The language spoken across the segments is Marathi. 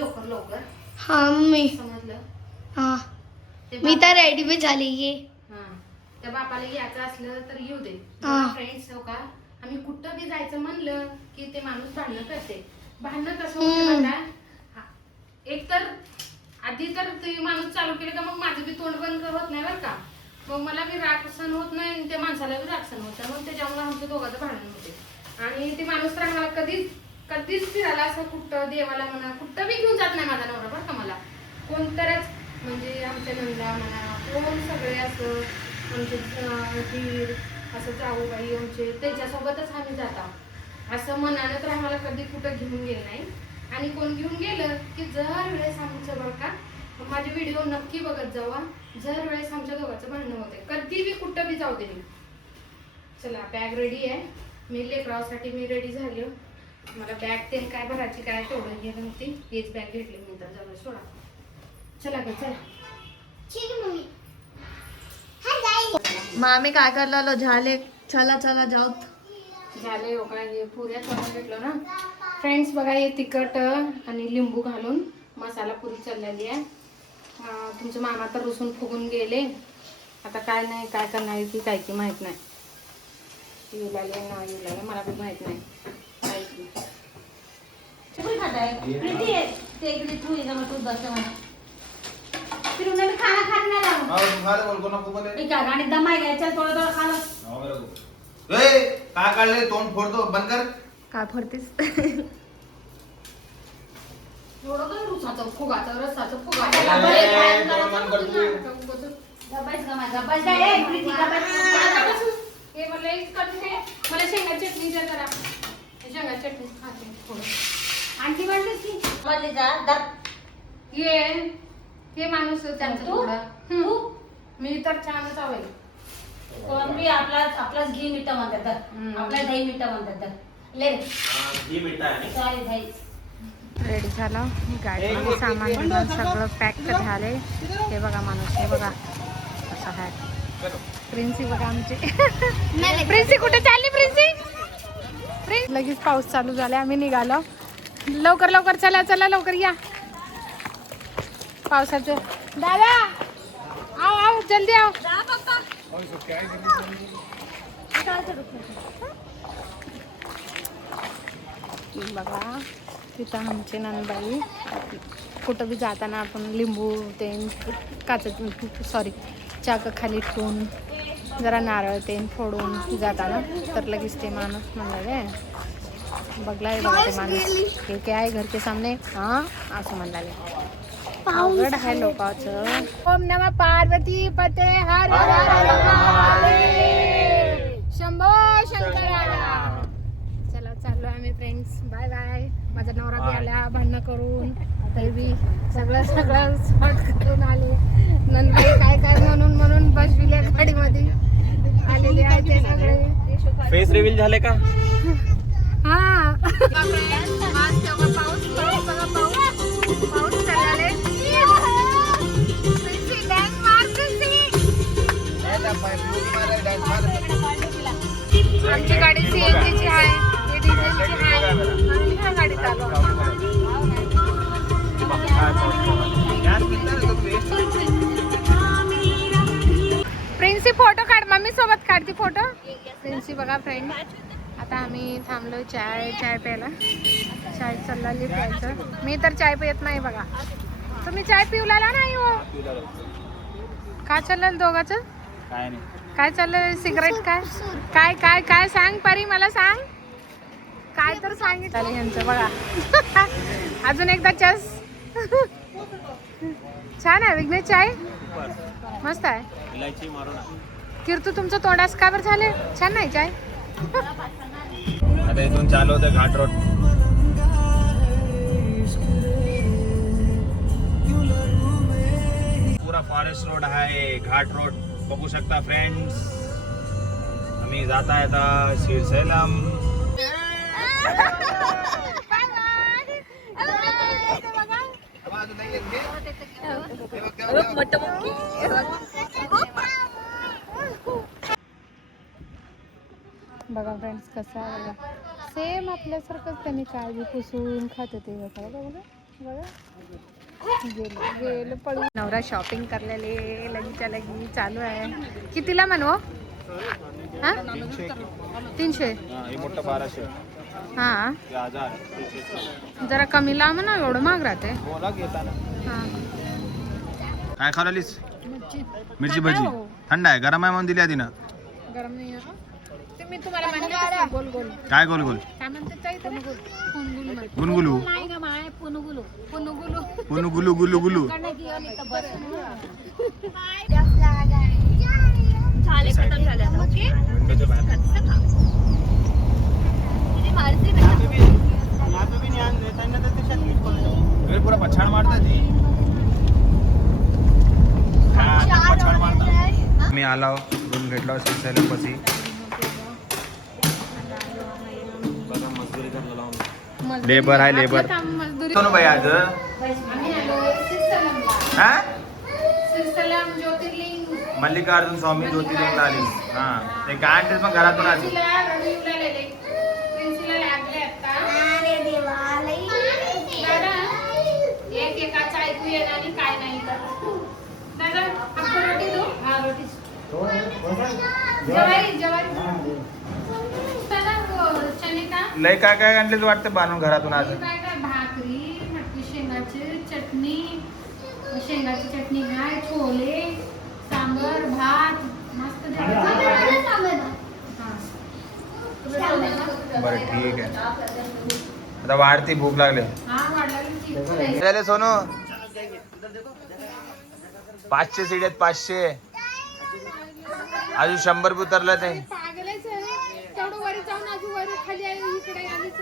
लवकर लवकर. हा मम्मी समजलं. हा मी तर रेडी बी झाली ये. त्या बापाला यायचं असलं तर येऊ दे. फ्रेंड्स हो का, आम्ही कुठं बी जायचं म्हणलं की ते माणूस भांडणं करते. भांडणं कसं होते बघा, एक तर आधी तर ते माणूस चालू केले का मग माझं बी तोंड बंद होत नाही बरं का. मग मला बी राग सहन होत नाही आणि त्या माणसाला बी राग सहन होत नाही. मग त्याच्यामुळे आमच्या दोघांचं भांडण होते. आणि ते माणूस तर आम्हाला कधीच फिरायला असं कुठं देवाला म्हणा कुठं बी घेऊन जात नाही माझा नवरा बरं का. मला कोणतरच म्हणजे आमच्या नंदा म्हणा कोण सगळे असं आमचे धीर असं जाऊबाई आमचे त्यांच्यासोबतच आम्ही जातो. असं मनानं तर आम्हाला कधी कुठं घेऊन गेलं नाही. आणि कोण घेऊन गेलं की जर वेळेस आमचं बरं का माझे व्हिडिओ नक्की बघत जावा. जर वेळेस आमच्या दोघांचं भांडणं होते कधी बी कुठं बी जाऊ दे मी. चला बॅग रेडी आहे. मी लेकरासाठी मी रेडी झाली. मला बॅग ते काय भरायची काय तेवढं घे नव्हती. हेच बॅग घेतली मी तर जवळ सोडा. चला ग चला. मग आम्ही काय करलो झाले. चला चला जाऊ झाले हो काय हे पुऱ्या करून घेतलो ना फ्रेंड्स. बघा हे तिखट आणि लिंबू घालून मसाला पुरी चाललेली आहे. तुमचे मामा तर रुसून फुगून गेले. आता काय नाही काय करणार ती काय की माहित नाही. येऊ लागले ना येऊ लागले मला पण माहित नाही काय की. खाना खाना काय काढले तोंड फोडतो बंद कर. काय फरतीस एवढं काय रुसाचं फुगाचं रसाचं फुगाचं हे मला एक करते. मला शेंगा चटणी द्या जरा. शेंगा चटणी खाते थोडं. आणखी वाटतेस की हे माणूस त्यांचं थोडं मी तर छानच आवडेल. कोण आपलाच घी मिठा म्हणतात आपला दही मिठा म्हणतात ले घी मिठा आहे चालेल दही. रेडी झालं. गाडीमध्ये सामान बिमान सगळं पॅक झाले. हे बघा माणूस हे बघा असं आहे. प्रिन्सी बघा आमची. प्रिन्सी कुठे चालली प्रिन्सी. लगेच पाऊस चालू झाला. आम्ही निघालो लवकर लवकर. चला चला लवकर या. पावसाचं दादा आओ आओ जल्दी आओ. बघा तिथं आमचे नंदबाई कुठं बी जाताना आपण लिंबू ते काचेचं सॉरी चाक खाली ठेवून जरा नारळ ते फोडून जाताना तर लगेच ते माणूस म्हणाले बघलाय बघा ते माणूस हे काय आहे घर के सामने हां असं म्हणाले. अवघड आहे लोकांचं. ओम नमः पार्वती पते हर हर महादेव शंभो शंकरा. चला चाललो आम्ही फ्रेंड्स. Bye bye. माझा नवरा बी आला भांडणं करून तरी बी सगळं सॉर्ट करून आले. नंतर काय म्हणून बसविल्या गाडीमध्ये आलेले आहे ते सगळे. फेस रिव्हील झाले का. हा पाऊस चालले. आमची गाडी सीएनजीची आहे. हे डिझेलची आहे. आणि ह्या गाडी चालू प्रिन्सी फोटो काढ. मम्मी सोबत काढती फोटो. प्रिन्सी बघा फ्रेंड. आता आम्ही थांबलो चाय प्यायला. चाय चालली प्यायचं. मी तर चाय पियत नाही बघा. तुम्ही चाय पिवला नाही हो. काय चाललं दोघांचं. काय चाललंय. सिगरेट काय काय काय काय सांग परी मला सांग. काय तर सांगितलं यांचं बघा. अजून एकदा चस. छान आहे विघ्नेश चाय मस्त आहे. कीर्तू तुमचं तोंडास का बरं झाले. छान नाही चाय. आता इथून चालू होतं घाट रोड. पुरा फॉरेस्ट रोड आहे. घाट रोड बघू शकता फ्रेंड्स. आम्ही जात आहे आता श्रीशैलम. बघा फ्रेंड्स कसं आहे बघा. सेम आपल्यासारखंच त्यांनी काळजी पुसून खात ते बघा बघा बघा. गेलो पळून. नवरा शॉपिंग करलेले लगीच्या लगी चालू आहे. कितीला म्हणू? हा 300. हे मोठं 1200. हा ते 1000. जरा कमी लाव ना, एवढं महाग राहते. बोला घेताना. हा काय खावलीस? मिरची काय भजी. हो? थंड आहे, गरम आहे म्हणून दिली आधी ना. गरम नाही आहे. ते मी तुम्हाला म्हणलं गोल गोल काय गोल गोल? काय म्हणते ताई त्याला? पुनगुल म्हणते. गुलगुलू. नाही ना माय पुनुगुलू पुनगुलू. पुनुगुलू गुलू गुलू. झाले खतम झाले आता. ओके पुरा पछाड मारतात ती. पछाड मारतात. मी आलो रूम घेतला पसी. लेबर आहे लेबर. मजदुरी. सोनू भाई आज आम्ही आलो सिरसलमला. हा सिरसलम ज्योतिर्लिंग. मल्लिकार्जुन स्वामी ज्योतिर्लिंगला आली. हा ते काय आणतेस मग घरातून आली. प्रिन्सीला रनिंगला नेले. प्रिन्सीला लागले आता. दादा, एक एकाचं ऐकू येणार आणि काय नाही तर. दादा, आपको रोटी दो? हा, रोटी. जवारी दादा, वो चने का लय काय काय आणलेच वाटतं बांधून घरातून आज. काय काय भाकरी, मटकी शेंगाची चटणी, शेंगाची चटणी आहे, छोले, सांबर, भात, मस्त जेवण. बरं ठीक आहे. आता वाढती भूक लागले. हा, वाढला की. झाले सोनू 500 सीट आहेत 500. अजून 100 उतरलं ते. पागलच आहे. तेवढं वरी जाऊन अजून वर खाली आहे, इकडे आलीच.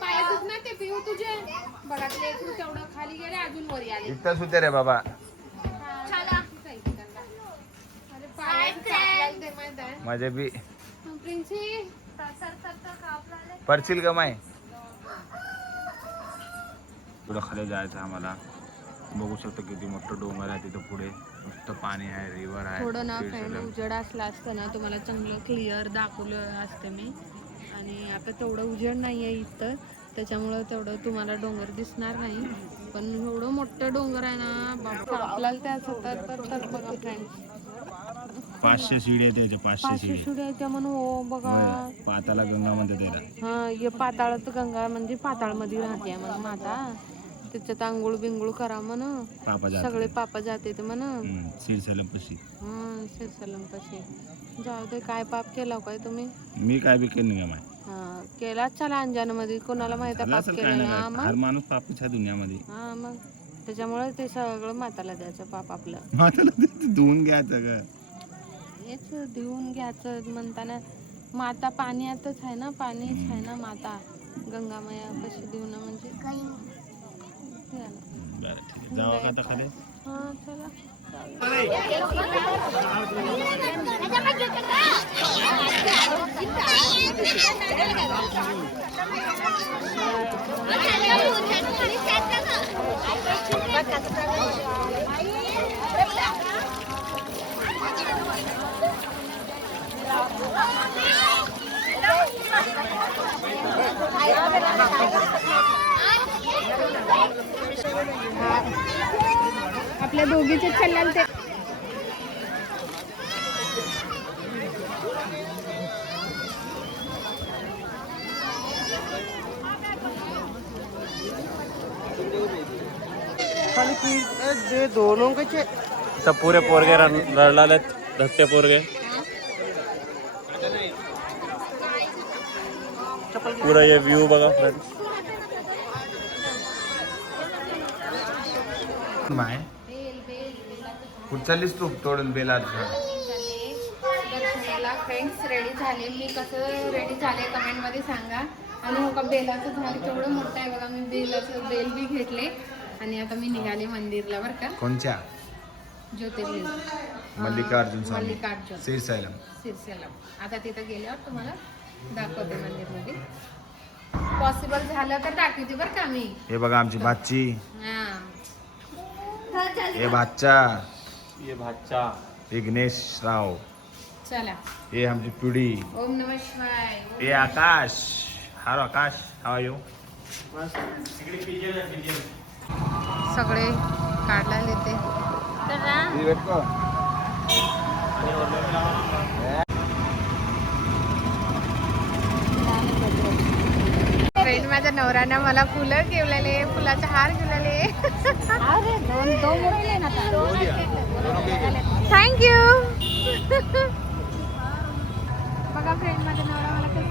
पाय दुखणार ते पिऊ तुझे. बघा ते लेकरू तेवढं खाली गेले, अजून वरी आले. इथंच होते रे बाबा. अरे पायाचं चापलाल ते माहित आहे. माझे बी प्रिन्सी परशील कमाय. पुढं खाली जायचं आम्हाला. बघू शकतो किती मोठं डोंगर आहे तिथं पुढे. मस्त पाणी आहे, रिव्हर आहे. थोडं ना फ्रेंड उजेड असला असतं ना तुम्हाला चांगलं क्लिअर दाखवलं असतं मी. आणि आता तेवढं उजेड नाही आहे इथं, त्याच्यामुळं तेवढं तुम्हाला डोंगर दिसणार नाही. पण एवढं मोठं डोंगर आहे ना बाबा, आपल्याला त्या तर बघा फ्रेंड 500 सीडी आहे त्याच्या. 500 500 सीडी. शिड्या त्या म्हणून हो बघा. पाताला गंगा म्हणते त्याला. हा हे पाताळात गंगा म्हणजे पाताळमध्ये राहते म्हणून माता. त्याच्यात आंघोळ बिंगोळ करा म्हण. पापा सगळे पापा जाते ते म्हण. सिरसलम पशी. हा सिरसलम कशी. जाऊ दे, काय पाप केला काय तुम्ही? मी काय बी केलं नाही माय. हा केला चला अंजानामध्ये कोणाला माहित आहे पाप केलं ना. हर मग माणूस पापीच आहे दुनियामध्ये. हा मग त्याच्यामुळे ते सगळं माताला द्यायचं पाप आपलं. माताला धुवून घ्यायचं का. हेच देऊन घ्यायचं म्हणताना. माता पाण्यातच आहे ना, पाणीच आहे ना माता. गंगामाया कशी देऊ ना म्हणजे बरं ठीक आहे. जाऊ का आता खाली. हा चला. आपल्या दोघीचे चालले ते. दोनों के तर पुरे पोरगे रडलाले धक्के पोरगे. पुरा ये व्यू बघा फ्रेंड्स. माय कुठं चाललीस तू तोडून बेला? दर्शनाला फ्रेंड्स रेडी झाले. मी कसं रेडी झाले कमेंटमध्ये सांगा. आणि हो का बेलाचं झाड केवढं मोठं आहे बघा. मी बेलाचं बेल बी घेतले आणि आता मी निघाले मंदिरला बरं का. कोणच्या? ज्योतिर्लिंग मल्लिकार्जुन स्वामी मल्लिकार्जुन सिरसैलम. आता तिथं गेल्यावर तुम्हाला दाखवते मंदिरमध्ये. पॉसिबल झालं तर दाखवते बरं का मी. हे बघा आमची भाची. हा हे भाचा. ये भाचा विघ्नेश राव. चला. हे आमची पिढी. ओम नमः शिवाय. हे आकाश. हारो आकाश. How you. सगळे काढला येते फ्रेंड माझ्या नवऱ्यानं मला फुलं ठेवलेले, फुलाचे हार ठेवलेले. थँक्यू. बघा फ्रेंड माझा नवरा मला कसं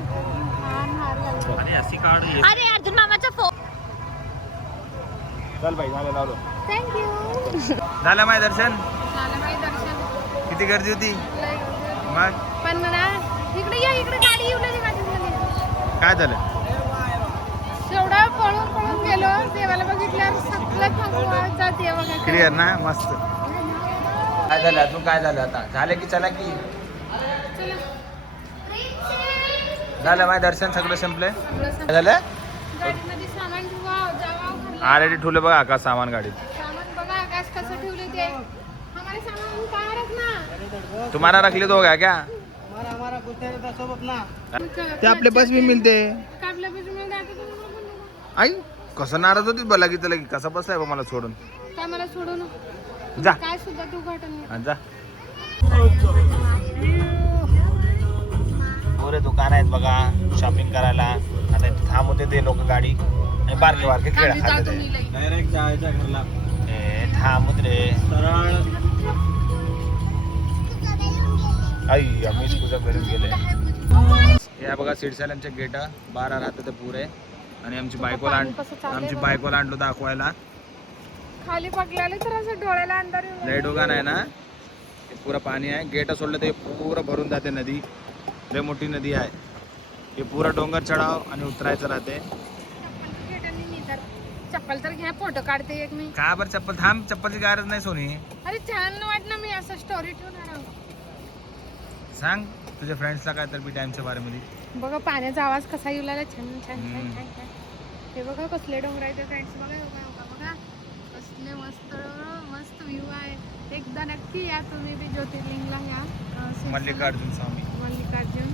छान हार घालतो. अरे अर्जुन मामाचा फोन. चल बाई झालं लावलो. थँक्यू. झालं माझं दर्शन. झालं बाई दर्शन. किती गर्दी होती लय गर्दी होती. मग पण ना इकडे या, इकडे गाडी येऊ लागली माझ्या. काय झालं? एवढं पळून पळून गेलो देवाला बघितल्यावर सगळं थकवा जाते बघा. क्लिअर ना? मस्त. काय झालं अजून? काय झालं आता? झालं की चला की चला. झालं माझं दर्शन सगळं संपलंय. सगळं संपलं. काय झालं? गाडीमध्ये सामान ठेवा, जावा घरला. ऑलरेडी ठेवलं बघा का सामान गाडीत. सामान बघा आकाश कसं ठेवले ते. हमारे सामान कहाँ रखना? तुम्हारा रख ले तो हो गया क्या? हमारा कुछ नहीं रहता सब अपना. ते आपले बस भी मिळते. कापल्या पासून मी जाते तर मग बोलू नका. आई कसं नाराज होती बला की त्याला कसा बसलाय बा मला सोडून. काय मला सोडून जा काय सुद्धा तू घटन नाही. हा, जा. पुरे दुकान आहेत बघा शॉपिंग करायला. आता इथे थांब होते ते लोक गाडी आणि बारके बारके खेळ आम्ही खाते जातो ते. मी लई. डायरेक्ट जायच्या घरला ए, थांब रे. सरळ. आई आम्हीच तुझं घरून गेले. या बघा सिडसाल्यांचे गेट 12 राहते ते पुरे. आणि आमची बायकोला आमची बायकोला आणलो दाखवायला. खाली पडलेले तर असं डोळ्याला अंधार येऊन लय डोगा नाही ना. हे पुरं पाणी आहे. गेट सोडलं ते पुरं भरून जाते नदी. लय मोठी नदी आहे. हे पुरं डोंगर चढाव आणि उतरायचं राहते. चप्पल तर घ्या, फोटो काढते एक मी. का बरं चप्पल? थांब, चप्पलची गरज नाही सोनी. अरे छान वाटलं, मी असं स्टोरी ठेवणार आहोत. सांग तुझ्या फ्रेंड्सला काय तर बी टाइमच्या बारेमध्ये. बघा पाण्याचा आवाज कसा येऊ लागला. छान छान छान हम्म. छान छान. हे बघा कसले डोंगर आहे ते फ्रेंड्स. बघा बघा बघा बघा कसले मस्त मस्त व्ह्यू आहे. एकदा नक्की या तुम्ही बी ज्योतिर्लिंगला या. मल्लिकार्जुन स्वामी. मल्लिकार्जुन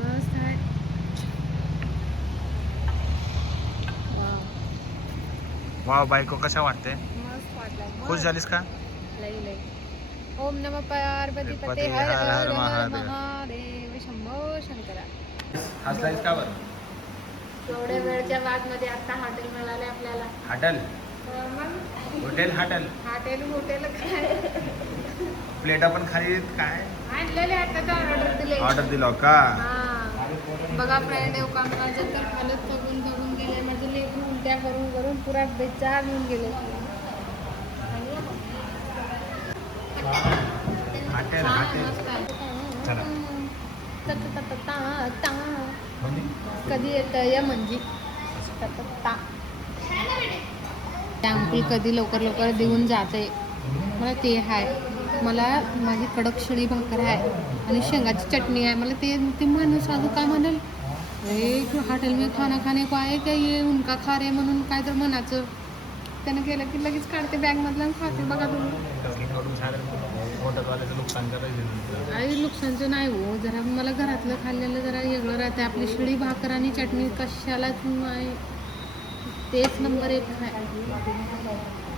मस्त आहे. वाव, वाव बायको कशा वाटते? मस्त वाटलं. खुश झालीस का? लई लई. ओम नमः पार्वती पते हर हर महादेव शंभो शंकरा. हसलायस का बरं? एवढ्या वेळच्या मध्ये आता हॉटेल मिळाले आपल्याला. हॉटेल मग हॉटेल हॉटेल हॉटेल काय प्लेटा पण खाली काय आणलेले आता ऑर्डर दिले. ऑर्डर दिलो का? हा बघा फ्रेंड येऊ का माझं तर हालत बघून बघून गेले. माझं लेकरू उलट्या करून करून पुरा बेचार होऊन गेले. हॉटेल छान हॉटेल मस्त आहे. चला. ता, ता, ता, ता, ता. कधी येतं या म्हणजे आमटी कधी लवकर लवकर देऊन जाते. मला ते आहे. मला माझी कडक शिळी भाकर आहे आणि शेंगाची चटणी आहे. मला ते ते माणूस अजून काय म्हणाल, एक हॉटेल में खाना खाने को आहे का ये उनका खा रे म्हणून काय तर म्हणायचं. त्यानं केलं की लगेच काढते बॅगमधलं आणि खाते. बघा तुम्ही आई नुकसानचं नाही हो. जरा मला घरातलं खाल्लेलं जरा वेगळं राहते. आपली शिळी भाकर आणि चटणी कशालाच नाही. तेच नंबर 1 आहे.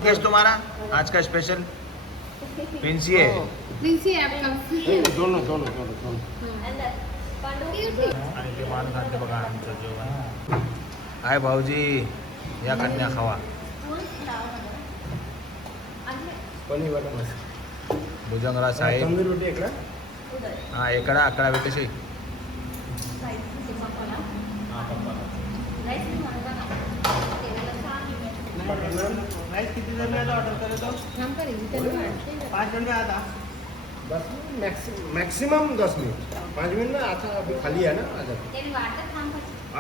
केस तुम्हारा आज का स्पेशल पिंसी है. प्रिंसी आहे आपका. दोनों दोनों दोनों दोनों. आणि ते माणूस आणते बघा आमचं जेवण. हाय भाऊजी या कन्या खावा. पनीर वाला मस्त. भुजंगरा साहेब. तंदूरी रोटी एक ना. हा एकडा अकरा कशी. राइस कितनी देर में ऑर्डर करे तो? थांब करेगी त्याला वाढते. 5 मिनट में आता. 10 मिनट मैक्सिमम 10 मिनट. 5 मिनट में आता. अभी खाली है ना. आता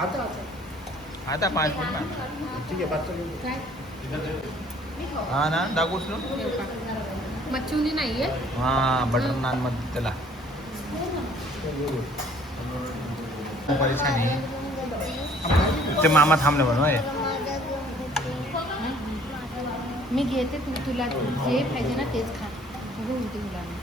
आता आता 5 मिनिट. ठीक है बात करेंगे. काय हा ना दाखवूच ना. मच्छुनी नाहीये. हा बटर नान मध्ये त्याला परेशानी. ते मामा थांबले म्हणून. मी घेते तुला जे पाहिजे ना तेच खा. उलटी मुलांना.